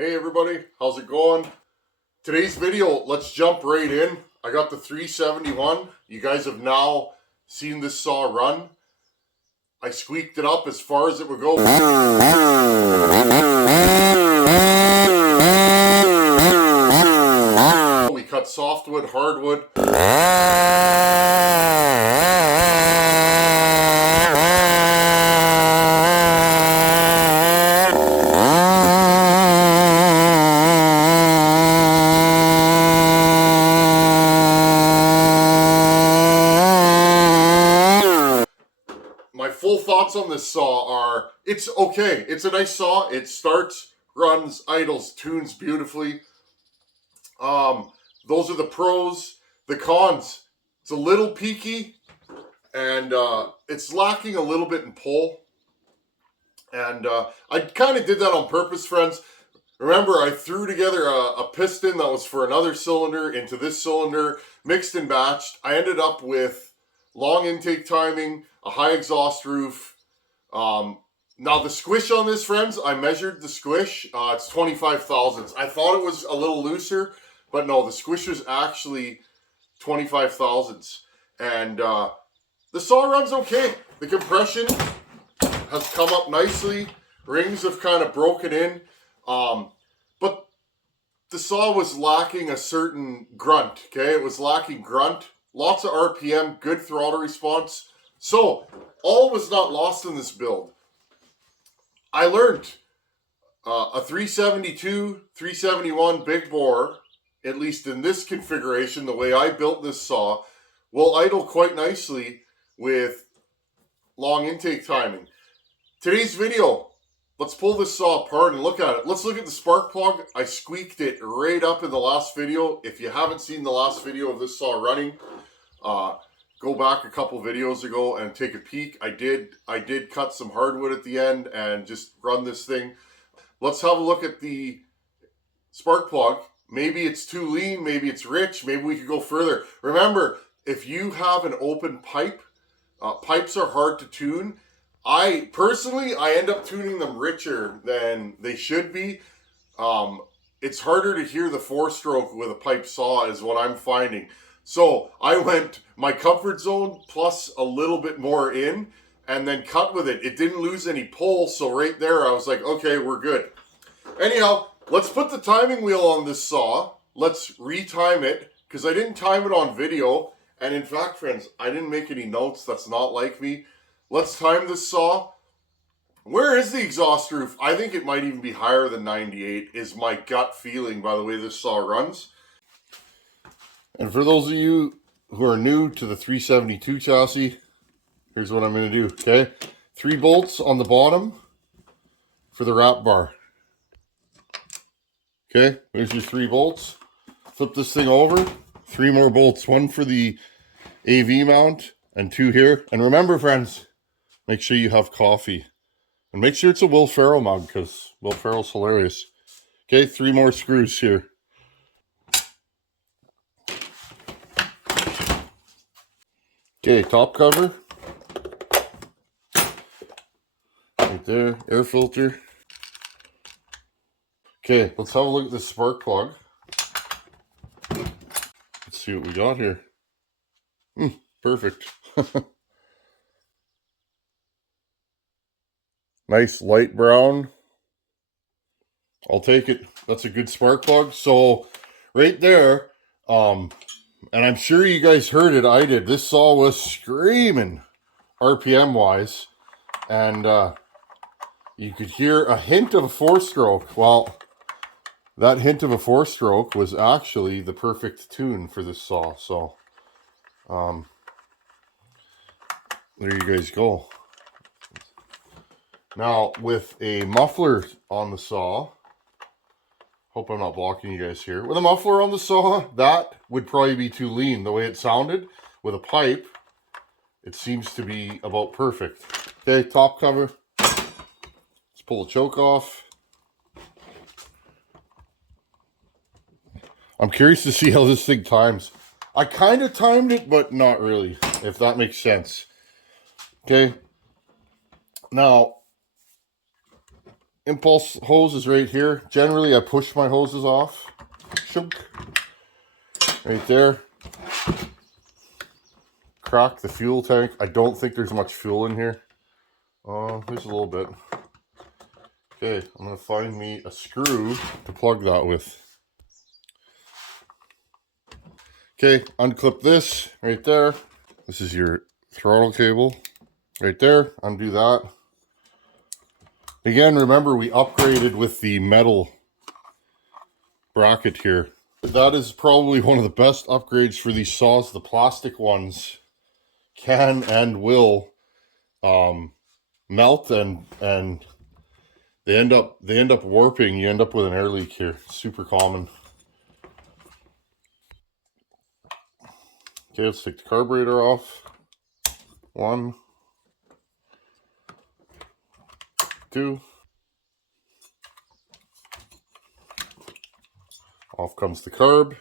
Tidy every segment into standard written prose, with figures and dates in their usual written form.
Hey everybody, how's it going? Today's video, let's jump right in. I got the 371. You guys have now seen this saw run. I squeaked it up as far as it would go. We cut softwood, hardwood. My full thoughts on this saw are, it's okay. It's a nice saw. It starts, runs, idles, tunes beautifully. Those are the pros. The cons, it's a little peaky, and it's lacking a little bit in pull. And I kind of did that on purpose, friends. Remember, I threw together a piston that was for another cylinder into this cylinder, mixed and batched. I ended up with long intake timing, a high exhaust roof. Now the squish on this, friends, I measured the squish. It's 25 thousandths. I thought it was a little looser, but no, the squish is actually 25 thousandths. And the saw runs okay. The compression has come up nicely. Rings have kind of broken in. But the saw was lacking a certain grunt, okay? It was lacking grunt. Lots of RPM, good throttle response. So, all was not lost in this build. I learned a 372, 371 big bore, at least in this configuration, the way I built this saw, will idle quite nicely with long intake timing. Today's video, let's pull this saw apart and look at it. Let's look at the spark plug. I squeaked it right up in the last video. If you haven't seen the last video of this saw running, go back a couple videos ago and take a peek. I did cut some hardwood at the end and just run this thing. Let's have a look at the spark plug. Maybe it's too lean, maybe it's rich, maybe we could go further. Remember, if you have an open pipe, pipes are hard to tune. I end up tuning them richer than they should be. It's harder to hear the four-stroke with a pipe saw is what I'm finding. So I went my comfort zone plus a little bit more in and then cut with it. It didn't lose any pull, so right there I was like, okay, we're good. Anyhow, let's put the timing wheel on this saw. Let's retime it because I didn't time it on video. And in fact, friends, I didn't make any notes. That's not like me. Let's time this saw. Where is the exhaust roof? I think it might even be higher than 98 is my gut feeling by the way this saw runs. And for those of you who are new to the 372 chassis, here's what I'm going to do, okay? 3 bolts on the bottom for the wrap bar. Okay, there's your 3 bolts. Flip this thing over. 3 more bolts, 1 for the AV mount and 2 here. And remember, friends, make sure you have coffee. And make sure it's a Will Ferrell mug because Will Ferrell's hilarious. Okay, 3 more screws here. Okay, top cover. Right there, air filter. Okay, let's have a look at the spark plug. Let's see what we got here. Perfect. Nice light brown. I'll take it. That's a good spark plug. So right there, and I'm sure you guys heard it. I did. This saw was screaming RPM wise, and you could hear a hint of a 4-stroke. Well, that hint of a 4-stroke was actually the perfect tune for this saw. So there you guys go. Now, with a muffler on the saw, hope I'm not blocking you guys here. With a muffler on the saw, that would probably be too lean. The way it sounded, with a pipe, it seems to be about perfect. Okay, top cover. Let's pull the choke off. I'm curious to see how this thing times. I kind of timed it, but not really, if that makes sense. Okay. Now, impulse hose is right here. Generally, I push my hoses off. Shunk. Right there. Crack the fuel tank. I don't think there's much fuel in here. There's a little bit. Okay, I'm going to find me a screw to plug that with. Okay, unclip this right there. This is your throttle cable right there. Undo that. Again, remember we upgraded with the metal bracket here. That is probably one of the best upgrades for these saws. The plastic ones can and will melt and they end up warping. You end up with an air leak here. Super common. Okay, let's take the carburetor off. 1, 2. Off comes the carb.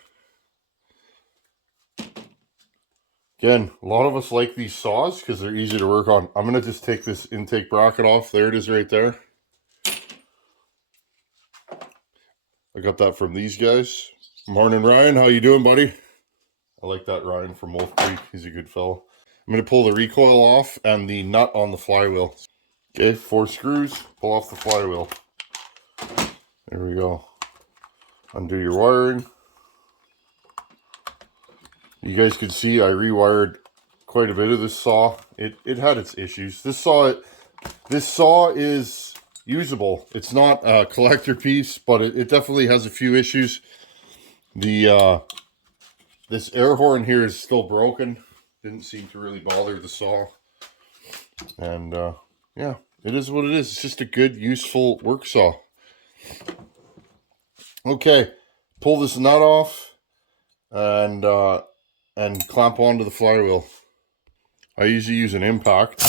Again, a lot of us like these saws because they're easy to work on. I'm going to just take this intake bracket off. There it is right there. I got that from these guys. Morning, Ryan. How you doing, buddy? I like that Ryan from Wolf Creek. He's a good fellow. I'm going to pull the recoil off and the nut on the flywheel. Okay, 4 screws. Pull off the flywheel. There we go. Undo your wiring. You guys can see I rewired quite a bit of this saw. It had its issues. This saw is usable. It's not a collector piece, but it definitely has a few issues. The this air horn here is still broken. Didn't seem to really bother the saw. And yeah, it is what it is. It's just a good, useful work saw. Okay, pull this nut off and clamp onto the flywheel. I usually use an impact.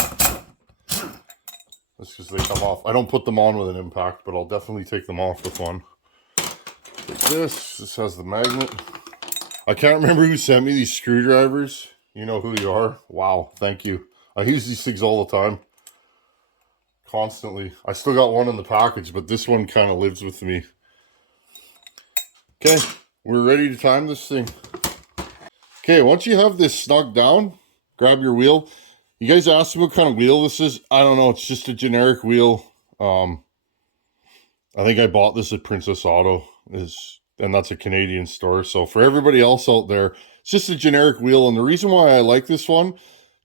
That's because they come off. I don't put them on with an impact, but I'll definitely take them off with one. Like this. This has the magnet. I can't remember who sent me these screwdrivers. You know who you are. Wow, thank you. I use these things all the time. Constantly. I still got one in the package, but this one kind of lives with me. Okay, we're ready to time this thing. Okay, once you have this snug down, grab your wheel. You guys asked me what kind of wheel this is. I don't know. It's just a generic wheel. I think I bought this at Princess Auto, and that's a Canadian store. So for everybody else out there, it's just a generic wheel. And the reason why I like this one,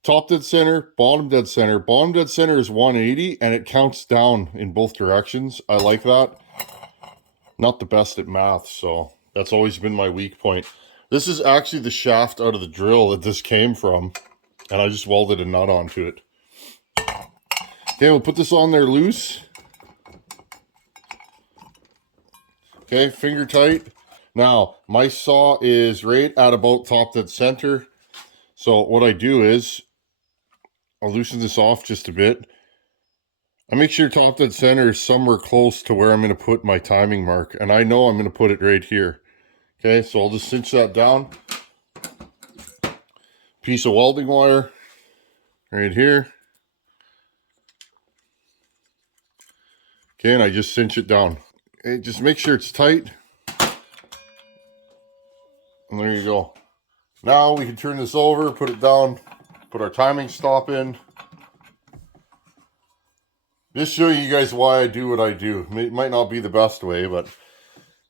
top dead center, bottom dead center. Bottom dead center is 180, and it counts down in both directions. I like that. Not the best at math, so that's always been my weak point. This is actually the shaft out of the drill that this came from, and I just welded a nut onto it. Okay, we'll put this on there loose. Okay, finger tight. Now, my saw is right at about top dead center. So what I do is, I'll loosen this off just a bit. I make sure top dead center is somewhere close to where I'm going to put my timing mark. And I know I'm going to put it right here. Okay, so I'll just cinch that down. Piece of welding wire right here. Okay, and I just cinch it down. Okay, just make sure it's tight. And there you go. Now we can turn this over, put it down, put our timing stop in. Just show you guys why I do what I do. It might not be the best way, but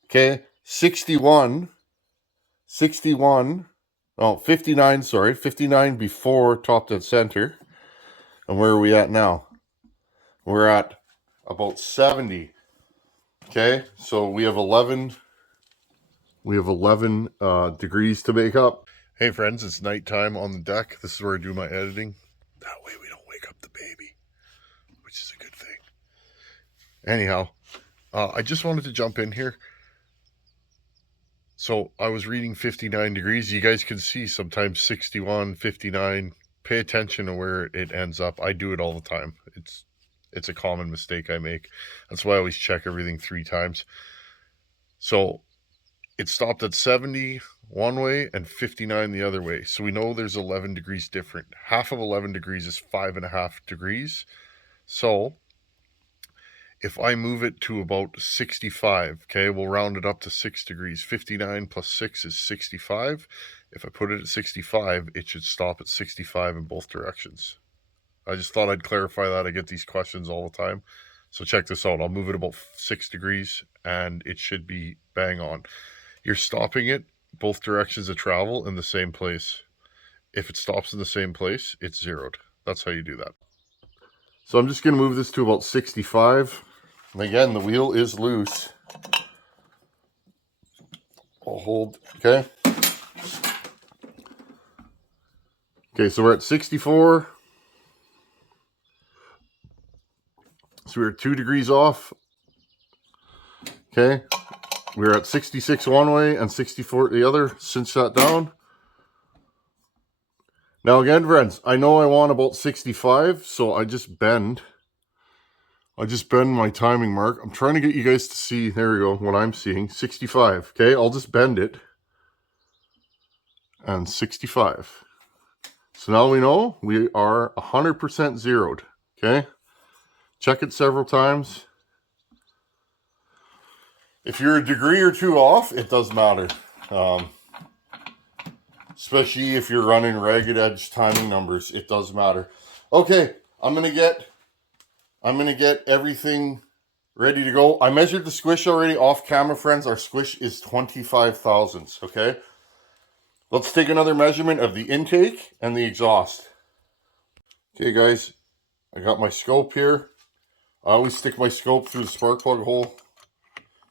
okay, 59, sorry, 59 before top dead center. And where are we at now? We're at about 70. Okay, so we have 11 degrees to make up. Hey friends, it's nighttime on the deck. This is where I do my editing. That way we don't wake up the baby, which is a good thing. Anyhow, I just wanted to jump in here. So I was reading 59 degrees. You guys can see sometimes 61, 59. Pay attention to where it ends up. I do it all the time. It's a common mistake I make. That's why I always check everything 3 times. So it stopped at 70 one way and 59 the other way. So we know there's 11 degrees different. Half of 11 degrees is 5.5 degrees. So if I move it to about 65, okay, we'll round it up to 6 degrees. 59 plus 6 is 65. If I put it at 65, it should stop at 65 in both directions. I just thought I'd clarify that. I get these questions all the time. So check this out. I'll move it about 6 degrees and it should be bang on. You're stopping it both directions of travel in the same place. If it stops in the same place, it's zeroed. That's how you do that. So I'm just going to move this to about 65. And again, the wheel is loose. I'll hold, okay? Okay, so we're at 64. So we're 2 degrees off. Okay, we're at 66 one way and 64 the other. Cinch that down. Now again, friends, I know I want about 65, so I just bend my timing mark. I'm trying to get you guys to see, there we go, what I'm seeing, 65. Okay, I'll just bend it. And 65. So now we know we are 100% zeroed. Okay, check it several times. If you're a degree or two off, it does matter. Especially if you're running ragged edge timing numbers, it does matter. Okay, I'm gonna get everything ready to go. I measured the squish already off camera, friends. Our squish is 25 thousandths, okay? Let's take another measurement of the intake and the exhaust. Okay, guys, I got my scope here. I always stick my scope through the spark plug hole.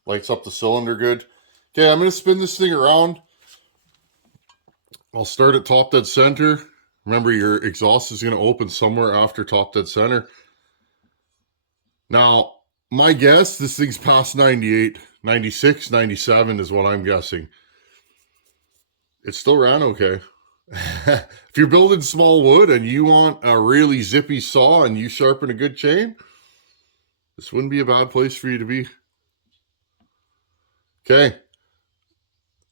Lights up the cylinder good. Okay, I'm going to spin this thing around. I'll start at top dead center. Remember, your exhaust is going to open somewhere after top dead center. Now, my guess, this thing's past 98, 96, 97 is what I'm guessing. It still ran okay. If you're building small wood and you want a really zippy saw and you sharpen a good chain, this wouldn't be a bad place for you to be. Okay.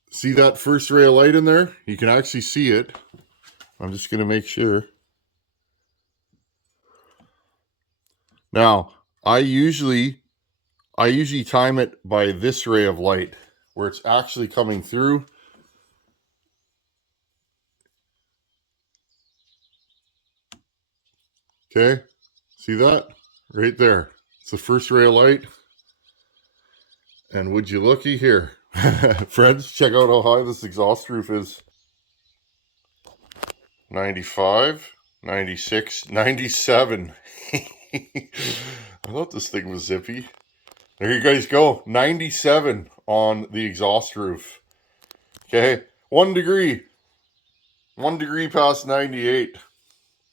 See that first ray of light in there? You can actually see it. I'm just going to make sure. Now, I usually time it by this ray of light where it's actually coming through. Okay, see that? Right there. It's the first ray of light. And would you looky here. Friends, check out how high this exhaust roof is. 95, 96, 97. I thought this thing was zippy. There you guys go. 97 on the exhaust roof. Okay, 1 degree. 1 degree past 98.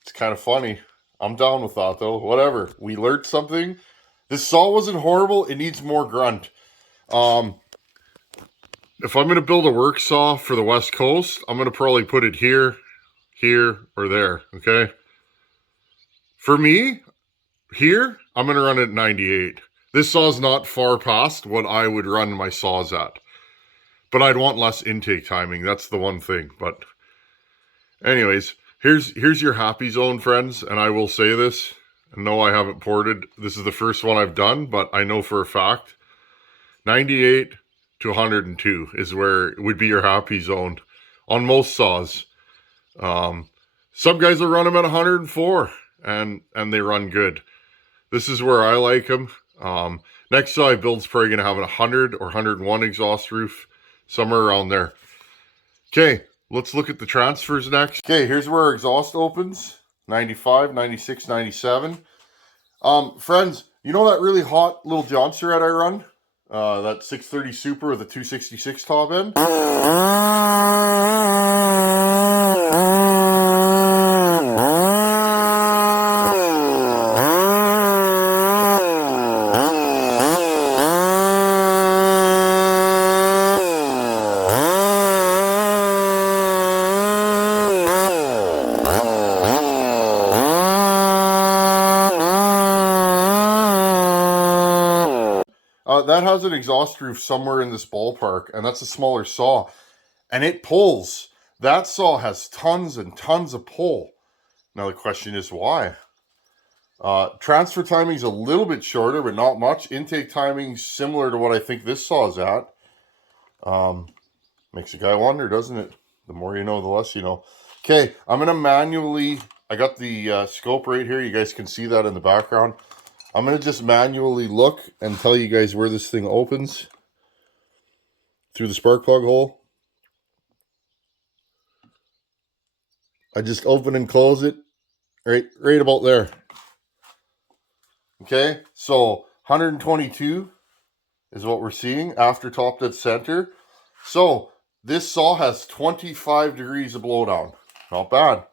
It's kind of funny. I'm down with that though. Whatever. We learned something. This saw wasn't horrible. It needs more grunt. If I'm going to build a work saw for the West Coast, I'm going to probably put it here, here, or there. Okay. For me, here, I'm going to run it at 98. This saw's not far past what I would run my saws at. But I'd want less intake timing. That's the one thing. But anyways, here's your happy zone, friends. And I will say this. No, I haven't ported. This is the first one I've done, but I know for a fact 98 to 102 is where it would be your happy zone on most saws. Some guys will run them at 104 and they run good. This is where I like them. Next saw I build's probably going to have a 100 or 101 exhaust roof, somewhere around there. Okay, let's look at the transfers next. Okay, here's where our exhaust opens. 95, 96, 97. Friends, you know that really hot little John Surette I run? That 630 Super with a 266 top end? That has an exhaust roof somewhere in this ballpark, and that's a smaller saw, and it pulls. That saw has tons and tons of pull. Now the question is why? Transfer timing is a little bit shorter, but not much. Intake timing similar to what I think this saw is at. Makes a guy wonder, doesn't it? The more you know, the less you know. Okay, I'm going to manually, I got the scope right here. You guys can see that in the background. I'm going to just manually look and tell you guys where this thing opens through the spark plug hole. I just open and close it right about there. Okay, so 122 is what we're seeing after top dead center. So this saw has 25 degrees of blowdown. Not bad.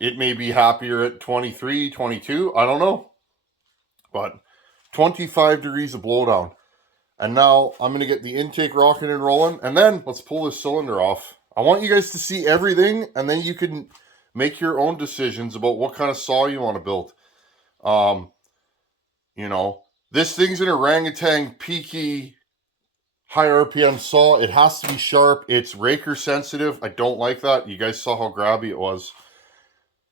It may be happier at 23, 22. I don't know. But 25 degrees of blowdown. And now I'm going to get the intake rocking and rolling. And then let's pull this cylinder off. I want you guys to see everything. And then you can make your own decisions about what kind of saw you want to build. You know, this thing's an orangutan peaky high RPM saw. It has to be sharp. It's raker sensitive. I don't like that. You guys saw how grabby it was.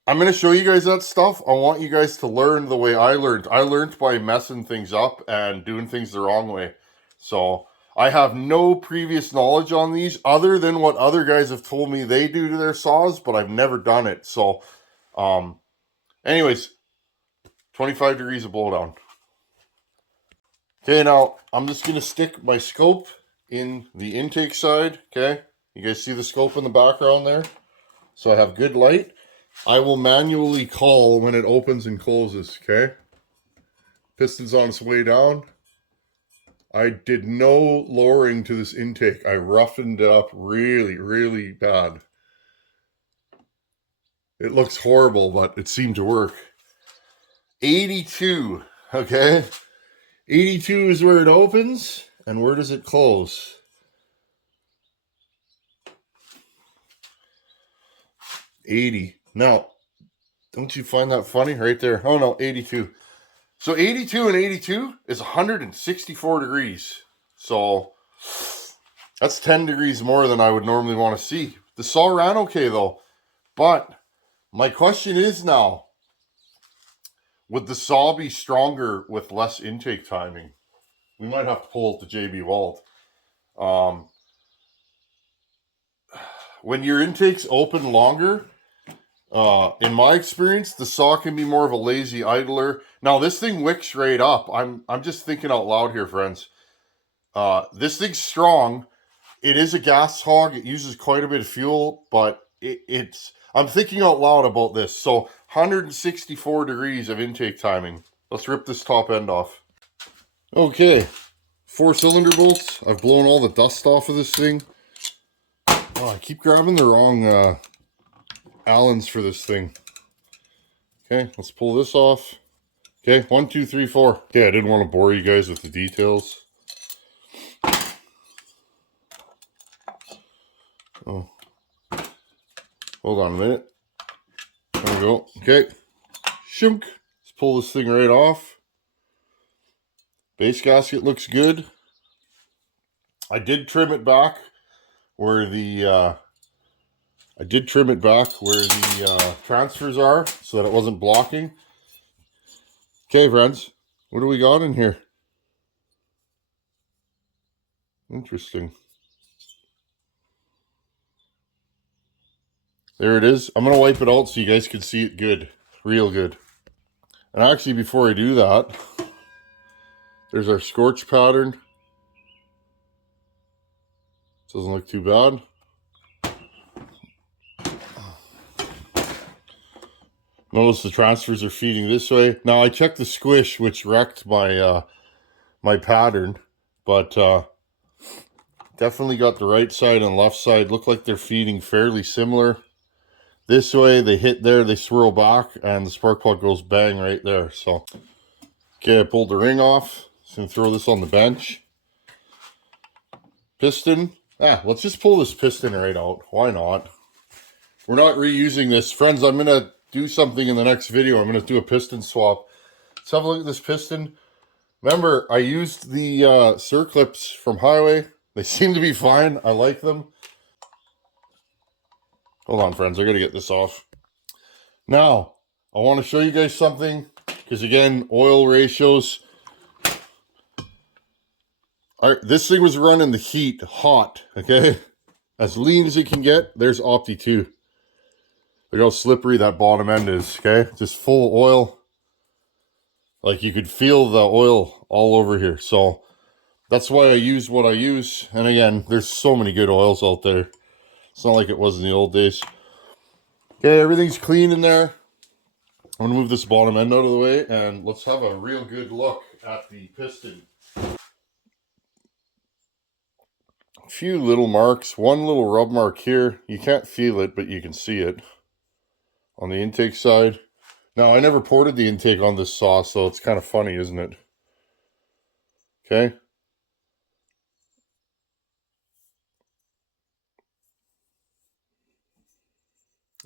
I'm going to show you guys that stuff. I want you guys to learn the way I learned. I learned by messing things up and doing things the wrong way. So I have no previous knowledge on these other than what other guys have told me they do to their saws, but I've never done it. So anyways, 25 degrees of blowdown. Okay, now I'm just going to stick my scope in the intake side, okay? You guys see the scope in the background there? So I have good light. I will manually call when it opens and closes, okay? Piston's on its way down. I did no lowering to this intake. I roughened it up really, really bad. It looks horrible, but it seemed to work. 82, okay? 82 is where it opens, and where does it close? 80. Now, don't you find that funny? Right there. Oh no, 82. So 82 and 82 is 164 degrees. So that's 10 degrees more than I would normally want to see. The saw ran okay though. But my question is now, would the saw be stronger with less intake timing? We might have to pull it to JB Wald. When your intakes open longer, in my experience, the saw can be more of a lazy idler. Now, this thing wicks right up. I'm just thinking out loud here, friends. This thing's strong. It is a gas hog. It uses quite a bit of fuel, but I'm thinking out loud about this. So 164 degrees of intake timing. Let's rip this top end off. Okay, 4 cylinder bolts. I've blown all the dust off of this thing. Oh, I keep grabbing the wrong Allens for this thing. Okay, let's pull this off. Okay, 1, 2, 3, 4. Okay, I didn't want to bore you guys with the details. Oh, hold on a minute. There we go. Okay, shunk. Let's pull this thing right off. Base gasket looks good. I did trim it back where the transfers are so that it wasn't blocking. Okay, friends, what do we got in here? Interesting. There it is. I'm going to wipe it out so you guys can see it good. Real good. And actually, before I do that, there's our scorch pattern. Doesn't look too bad. Notice the transfers are feeding this way. Now I checked the squish, which wrecked my my pattern, but definitely got the right side and left side. Look like they're feeding fairly similar. This way, they hit there, they swirl back, and the spark plug goes bang right there. So, okay, I pulled the ring off. Just gonna throw this on the bench. Piston. Let's just pull this piston right out. Why not? We're not reusing this. Friends, I'm gonna do something in the next video. I'm going to do a piston swap. Let's have a look at this piston. Remember, I used the circlips from Highway. They seem to be fine. I like them. Hold on, friends. I got to get this off. Now, I want to show you guys something, because again, oil ratios. This thing was running the heat hot, okay? As lean as it can get. There's Opti 2. Look how slippery that bottom end is, okay? Just full of oil. Like you could feel the oil all over here. So that's why I use what I use. And again, there's so many good oils out there. It's not like it was in the old days. Okay, everything's clean in there. I'm gonna move this bottom end out of the way and let's have a real good look at the piston. A few little marks, one little rub mark here. You can't feel it, but you can see it on the intake side. Now, I never ported the intake on this saw, so it's kind of funny, isn't it? Okay.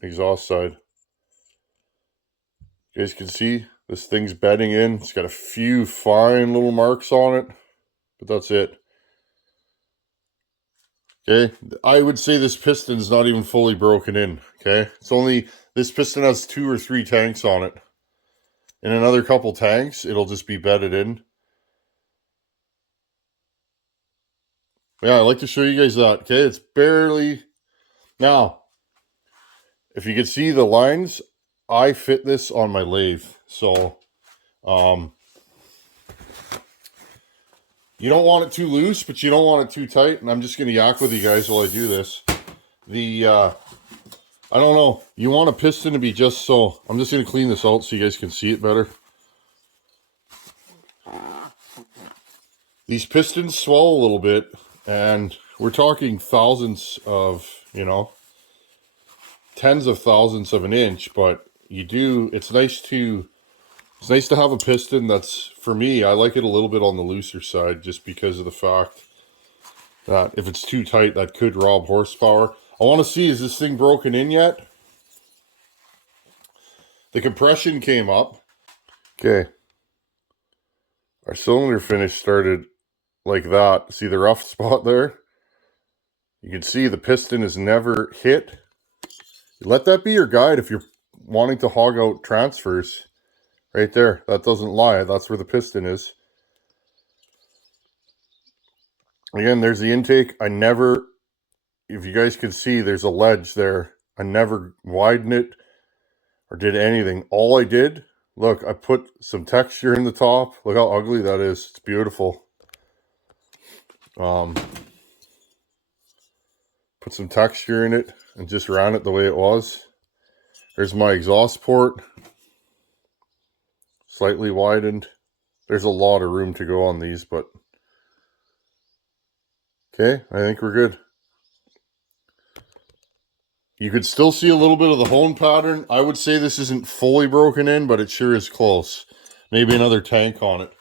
Exhaust side. You guys can see this thing's bedding in. It's got a few fine little marks on it, but that's it. Okay, I would say this piston's not even fully broken in, okay? It's only, this piston has 2 or 3 tanks on it. In another couple tanks, it'll just be bedded in. Yeah, I'd like to show you guys that, okay? It's barely, now, if you can see the lines, I fit this on my lathe, so, you don't want it too loose, but you don't want it too tight, and I'm just going to yak with you guys while I do this. I don't know, you want a piston to be just so, I'm just going to clean this out so you guys can see it better. These pistons swell a little bit, and we're talking thousands of, you know, tens of thousands of an inch, but it's nice to have a piston that's, for me, I like it a little bit on the looser side, just because of the fact that if it's too tight, that could rob horsepower. I want to see, is this thing broken in yet? The compression came up. Okay. Our cylinder finish started like that. See the rough spot there? You can see the piston is never hit. Let that be your guide if you're wanting to hog out transfers. Right there. That doesn't lie. That's where the piston is. Again, there's the intake. If you guys can see, there's a ledge there. I never widened it or did anything. All I did, look, I put some texture in the top. Look how ugly that is. It's beautiful. Put some texture in it and just ran it the way it was. There's my exhaust port. Slightly widened. There's a lot of room to go on these, but okay, I think we're good. You could still see a little bit of the hone pattern. I would say this isn't fully broken in, but it sure is close. Maybe another tank on it.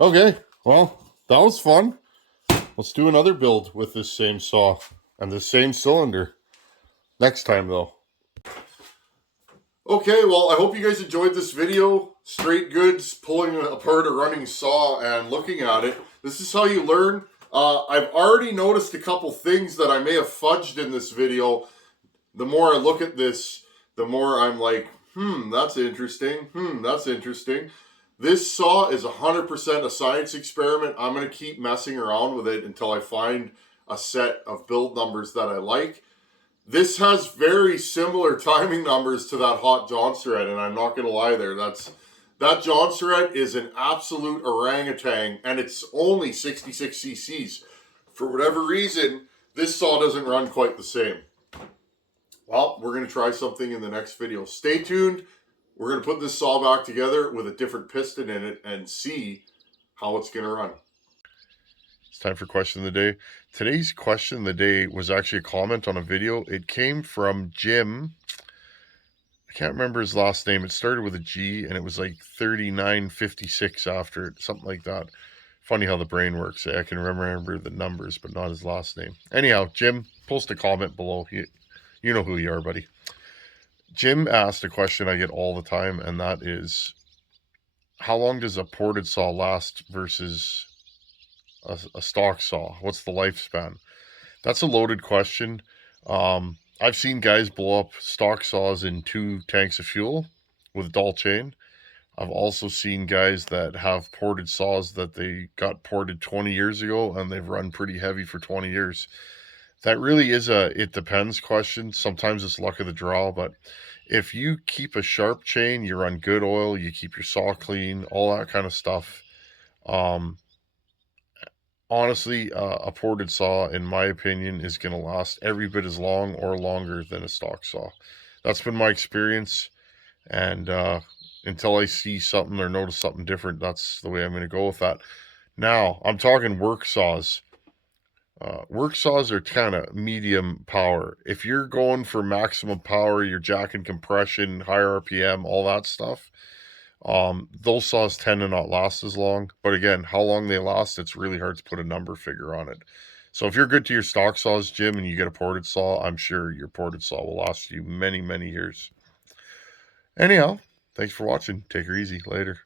Okay, well, that was fun. Let's do another build with this same saw and the same cylinder. Next time, though. Okay, well, I hope you guys enjoyed this video. Straight goods, pulling apart a running saw and looking at it. This is how you learn. I've already noticed a couple things that I may have fudged in this video. The more I look at this, the more I'm like, that's interesting. That's interesting. This saw is 100% a science experiment. I'm going to keep messing around with it until I find a set of build numbers that I like. This has very similar timing numbers to that hot John Surette, and I'm not going to lie there. That John Surette is an absolute orangutan, and it's only 66 cc's. For whatever reason, this saw doesn't run quite the same. Well, we're going to try something in the next video. Stay tuned. We're going to put this saw back together with a different piston in it and see how it's going to run. It's time for question of the day. Today's question of the day was actually a comment on a video. It came from Jim. I can't remember his last name. It started with a G and it was like 3956 after it, something like that. Funny how the brain works. I can remember the numbers, but not his last name. Anyhow, Jim, post a comment below. You know who you are, buddy. Jim asked a question I get all the time, and that is, how long does a ported saw last versus a stock saw? What's the lifespan? That's a loaded question. I've seen guys blow up stock saws in 2 tanks of fuel with dull chain. I've also seen guys that have ported saws that they got ported 20 years ago and they've run pretty heavy for 20 years. That really is a it depends question. Sometimes it's luck of the draw, but if you keep a sharp chain, you run good oil, you keep your saw clean, all that kind of stuff. Um, Honestly, a ported saw, in my opinion, is going to last every bit as long or longer than a stock saw. That's been my experience, and until I see something or notice something different, that's the way I'm going to go with that. Now, I'm talking work saws. Work saws are kind of medium power. If you're going for maximum power, you're jacking compression, higher RPM, all that stuff. Those saws tend to not last as long. But again, how long they last, it's really hard to put a number figure on it. So if you're good to your stock saws, Jim, and you get a ported saw, I'm sure your ported saw will last you many, many years. Anyhow, thanks for watching. Take her easy. Later.